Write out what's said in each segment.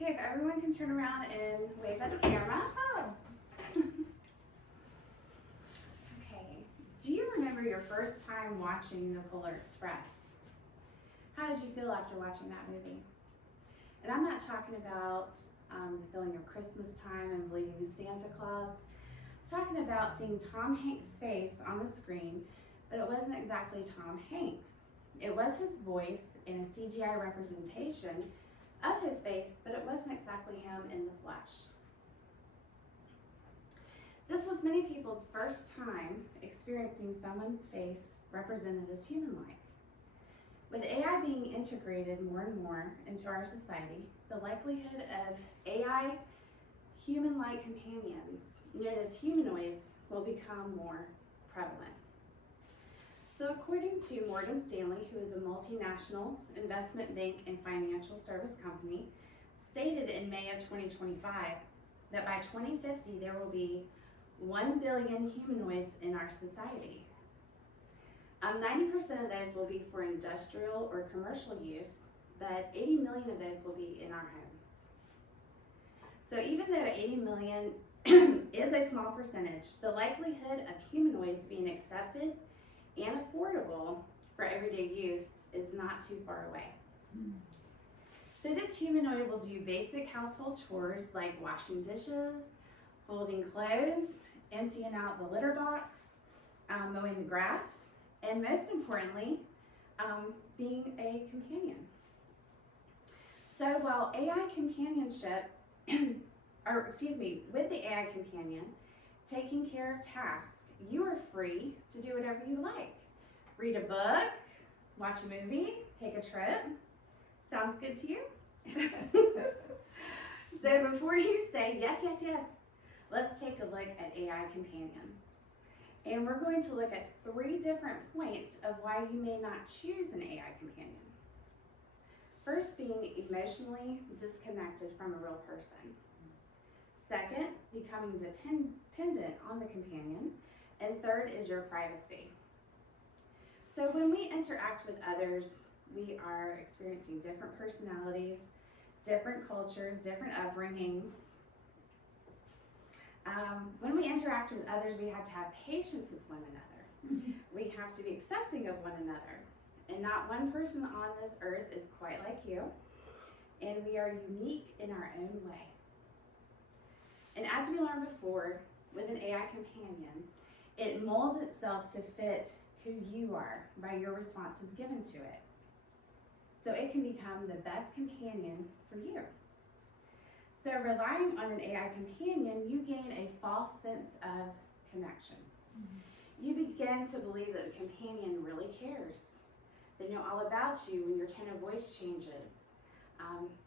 Okay, if everyone can turn around and wave at the camera. Oh. Okay, do you remember your first time watching The Polar Express? How did you feel after watching that movie? And I'm not talking about the feeling of Christmas time and believing in Santa Claus. I'm talking about seeing Tom Hanks' face on the screen, but it wasn't exactly Tom Hanks. It was his voice in a CGI representation of his face, but it wasn't exactly him in the flesh. This was many people's first time experiencing someone's face represented as human-like. With AI being integrated more and more into our society, the likelihood of AI human-like companions, known as humanoids, will become more prevalent. So according to Morgan Stanley, who is a multinational investment bank and financial service company, stated in May of 2025 that by 2050 there will be 1 billion humanoids in our society. 90% of those will be for industrial or commercial use, but 80 million of those will be in our homes. So even though 80 million is a small percentage, the likelihood of humanoids being accepted and affordable for everyday use is not too far away. So this humanoid will do basic household chores like washing dishes, folding clothes, emptying out the litter box, mowing the grass, and most importantly, being a companion. So while AI companionship, with the AI companion taking care of tasks, you are free to do whatever you like. Read a book, watch a movie, take a trip. Sounds good to you? So before you say yes, yes, yes, let's take a look at AI companions. And we're going to look at 3 different points of why you may not choose an AI companion. First, being emotionally disconnected from a real person. Second, becoming dependent on the companion. And third is your privacy. So when we interact with others, we are experiencing different personalities, different cultures, different upbringings. When we interact with others, we have to have patience with one another. We have to be accepting of one another. And not one person on this earth is quite like you. And we are unique in our own way. And as we learned before, with an AI companion, it molds itself to fit who you are by your responses given to it. So it can become the best companion for you. So relying on an AI companion, you gain a false sense of connection. You begin to believe that the companion really cares. They know all about you when your tone of voice changes.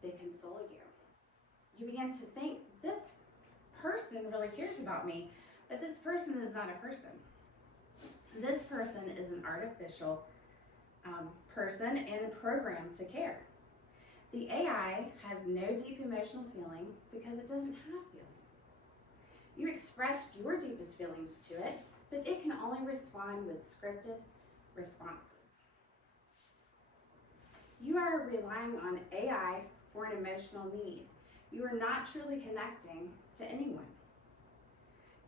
They console you. You begin to think, this person really cares about me, but this person is not a person. This person is an artificial person and programmed to care. The AI has no deep emotional feeling because it doesn't have feelings. You express your deepest feelings to it, but it can only respond with scripted responses. You are relying on AI for an emotional need. You are not truly connecting to anyone.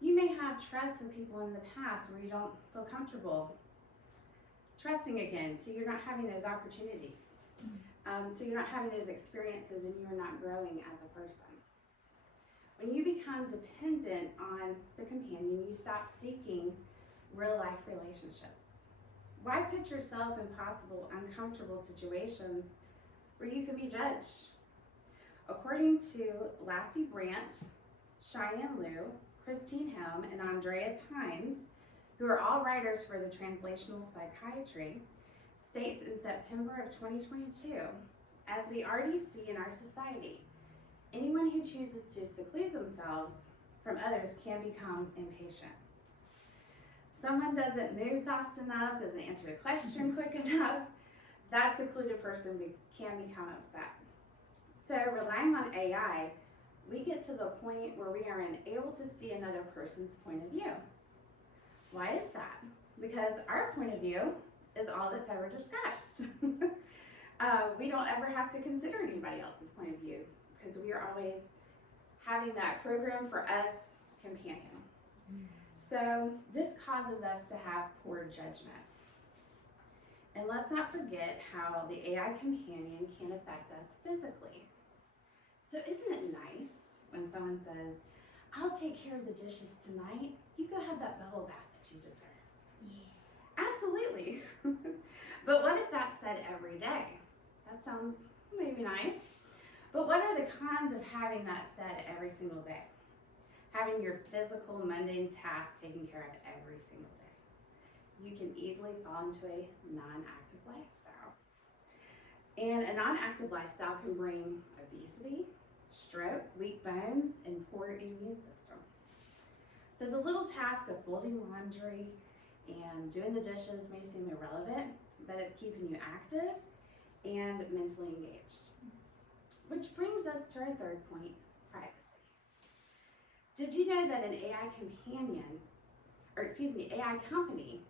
You may have trust with people in the past where you don't feel comfortable trusting again, so you're not having those opportunities. So you're not having those experiences and you're not growing as a person. When you become dependent on the companion, you stop seeking real-life relationships. Why put yourself in possible uncomfortable situations where you can be judged? According to Lassie Brandt, Cheyenne Liu, Christine Helm, and Andreas Hines, who are all writers for the Translational Psychiatry, states in September of 2022, as we already see in our society, anyone who chooses to seclude themselves from others can become impatient. Someone doesn't move fast enough, doesn't answer a question quick enough, that secluded person can become upset. So relying on AI, we get to the point where we are unable to see another person's point of view. Why is that? Because our point of view is all that's ever discussed. We don't ever have to consider anybody else's point of view. because we are always having that program for us companion. So this causes us to have poor judgment. And let's not forget how the AI companion can affect us physically. So isn't it nice when someone says, I'll take care of the dishes tonight, you go have that bubble bath that you deserve? Yeah. Absolutely. But what if that's said every day? That sounds maybe nice. But what are the cons of having that said every single day? Having your physical, mundane tasks taken care of every single day. You can easily fall into a non-active lifestyle. And a non-active lifestyle can bring obesity, stroke, weak bones, and poor immune system. So the little task of folding laundry and doing the dishes may seem irrelevant, but it's keeping you active and mentally engaged. Which brings us to our third point, privacy. Did you know that an AI company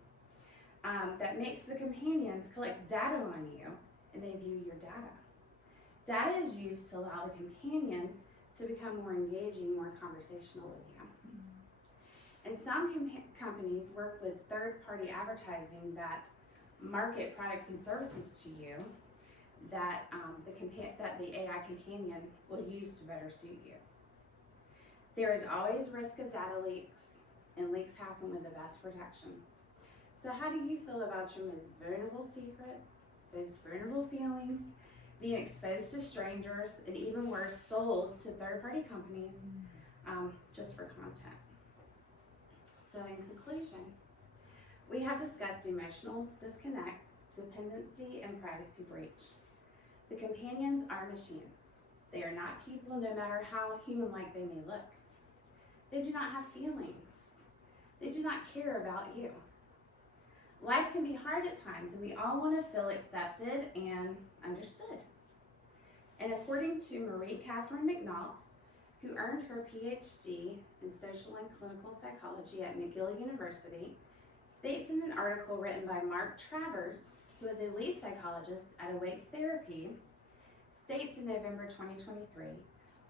that makes the companions collects data on you, and they view your data? Data is used to allow the companion to become more engaging, more conversational with you. And some companies work with third-party advertising that market products and services to you that the AI companion will use to better suit you. There is always risk of data leaks, and leaks happen with the best protections. So how do you feel about your most vulnerable secrets, most vulnerable feelings, being exposed to strangers, and even worse, sold to third-party companies just for content? So in conclusion, we have discussed emotional disconnect, dependency, and privacy breach. The companions are machines. They are not people, no matter how human-like they may look. They do not have feelings. They do not care about you. Life can be hard at times, and we all want to feel accepted and understood. And according to Marie Catherine McNaught, who earned her PhD in social and clinical psychology at McGill University, states in an article written by Mark Travers, who is a lead psychologist at Awake Therapy, states in November 2023,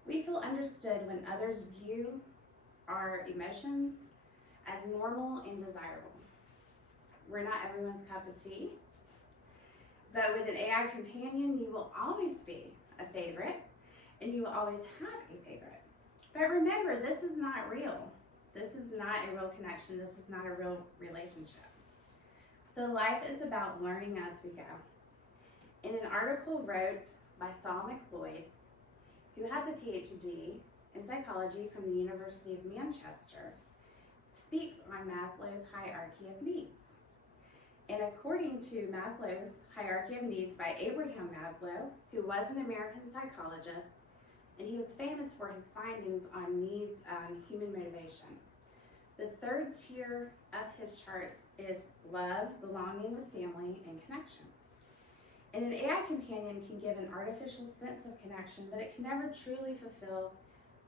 we feel understood when others view our emotions as normal and desirable. We're not everyone's cup of tea, but with an AI companion, you will always be a favorite, and you will always have a favorite. But remember, this is not real. This is not a real connection. This is not a real relationship. So life is about learning as we go. In an article wrote by Saul McLeod, who has a PhD in psychology from the University of Manchester, speaks on Maslow's hierarchy of needs. And according to Maslow's hierarchy of needs by Abraham Maslow, who was an American psychologist, and he was famous for his findings on needs and human motivation. The third tier of his charts is love, belonging with family, and connection. And an AI companion can give an artificial sense of connection, but it can never truly fulfill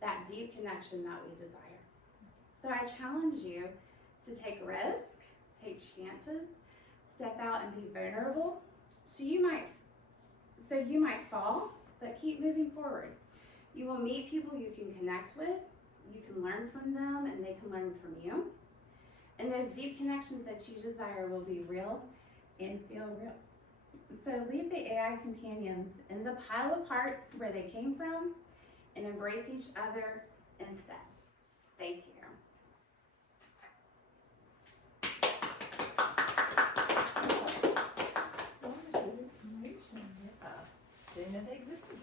that deep connection that we desire. So I challenge you to take risk, take chances, step out and be vulnerable. So you might fall, but keep moving forward. You will meet people you can connect with, you can learn from them, and they can learn from you. And those deep connections that you desire will be real and feel real. So leave the AI companions in the pile of parts where they came from and embrace each other instead. Thank you. Didn't know they existed.